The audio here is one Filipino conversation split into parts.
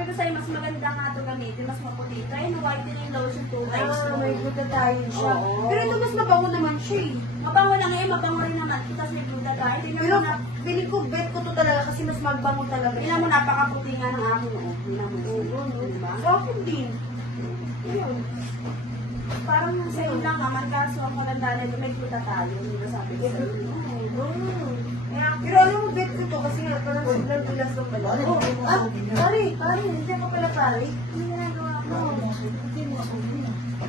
Sabi ko sa'yo, mas maganda nga ito gamitin, mas maputi. Try na whitening lotion 2 times. May glutathione siya. Oo. Pero ito mas mabango naman siya eh. Mabango lang eh, mabango rin naman. Tapos may glutathione. Tingnan Pero mo na, feeling ko bet ko to talaga kasi mas magbango talaga siya. tingnan mo napakaputi nga ng akin. Tingnan mo. Diba? Sa akin din. Ayun. Parang sa'yo lang naman, kaso ang maganda nito may glutathione. Diba sabi ko sa'yo? Pero alam mo, bet ko to kasi nga parang sobrang bilas ng pala. Pare, hindi ako pala pare. Hindi ginagawa ko.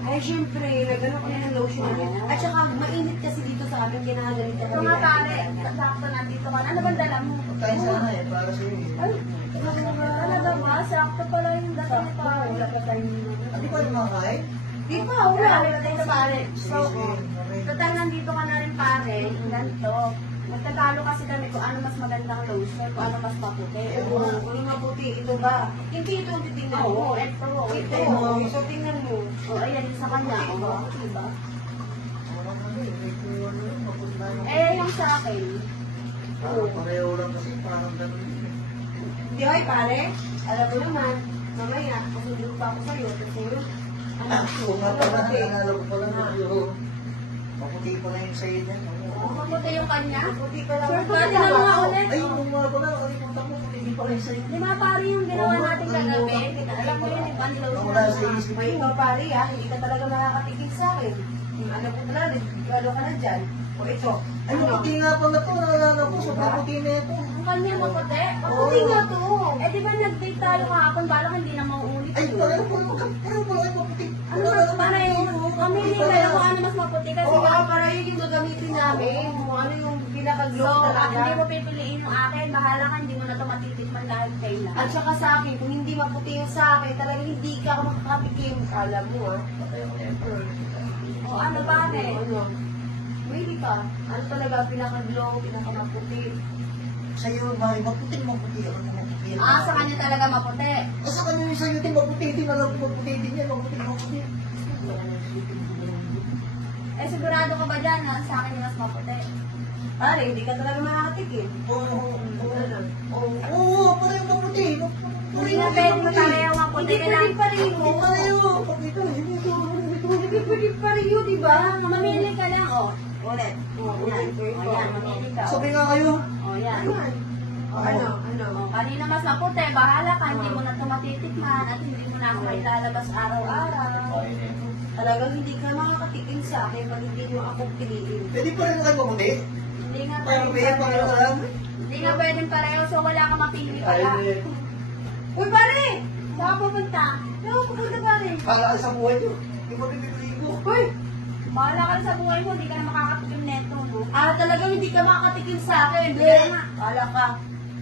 Ay, syempre, nagano ko na ng lotion. At saka, mainit kasi dito sa amin, ginagalit ka Ito nga pare, sakto nandito ka. Ano bang dala mo? Tayo sana eh, para sa iyo eh. Ay, talaga ba? Sakto pala yung dating ni pare. Hindi pa yung makain? Di pa, wala. Wala tayo pare. So, total nandito ka na rin pare. Ganito. Magtatalo kasi kami kung ano mas magandang lotion, kung ano mas maputi. Ano mabuti, ito ba? Hindi ito ang titingnan mo. Oo, ito. Ito, so tingnan mo. O, ayan, yung sa kanya. O, diba? Wala na rin. Eh, yung sa akin. Pareho lang kasi parang ganun yun eh. Di ay, pare. Alam mo naman, mamaya, kasundin pa ako sa'yo. Kasi yun, Kung nga pala, naalala ko pala na yun. Maputi pa na yung sa'yo niya. Maputi yung kanya. mabuti ka lang. Sure, pwede na mga ulit. Ay, kung nga pala, nakalimutan ko, hindi pa kayo sa'yo. Di ba pare yung ginawa natin kagabi? Alam mo yun, yung pan-lotion. Wala sa isip May ikaw, pare, ha? Hindi ka talaga makakatigil sa akin. Ano ko talaga, ano ka na dyan. O ito. Ay, maputi nga pala to, naalala ko, sobrang puti na ito. Ang kanya maputi. Mabuti nga to. Eh, di ba nag-date tayo kahapon? Balak hindi na mauulit. Ay, pareho pala, pareho pala kayo maputi. Ano mas pareho? Mamili kayo kung ano mas maputi kasi Oo, nga. para yun yung gagamitin namin. Kung ano yung So, pinaka-glow talaga. hindi mo pipiliin yung akin. Bahala ka, hindi mo na ito matitikman dahil kayo na. At saka sa akin, kung hindi maputi yung sa akin, talagang hindi ka ako makakatikim. Alam mo, ha? O ano pare? Ano? Really ka? Ano talaga ang pinaka-glow, pinaka-maputi? Sa'yo, Mari, maputi, maputi. Ako na maputi. Ah, sa kanya talaga maputi. Sa kanya yung sa'yo din, maputi din. Alam ko, maputi din yan, maputi, maputi. Eh, sigurado ka ba dyan na sa akin yung mas maputi? Pare, hindi ka talaga makakatikim. Oo, pareho maputi. Hindi na pwede pareho maputi. Hindi pwede pareho. Hindi pareho. Pakita, hindi ito. Hindi pwede pareho, di ba? Mamili ka lang, o. Ulit. O, yan. Ito, ito. O, yan, mamili ka. Sabi nga kayo. O, yan. Ano? O, kanina mas maputi. Bahala ka, hindi mo na ito matitikman at hindi mo na ako mailalabas araw-araw. Talagang hindi ka makakatikim sa akin pag hindi mo ako piliin. Pwede pa rin kayo maputi. Hindi nga Parang pwedeng may pareho ka lang. Hindi nga pwedeng pareho, so wala kang mapili pala. Uy, pare! Saan pupunta? Ano pupunta, pare? Para sa buhay nyo. Hindi mo pipiliin ko. Uy! Bahala ka na sa buhay mo, hindi ka na makakatikim neto, no? Talagang hindi ka makakatikim sa akin. Kaya nga. Wala ka.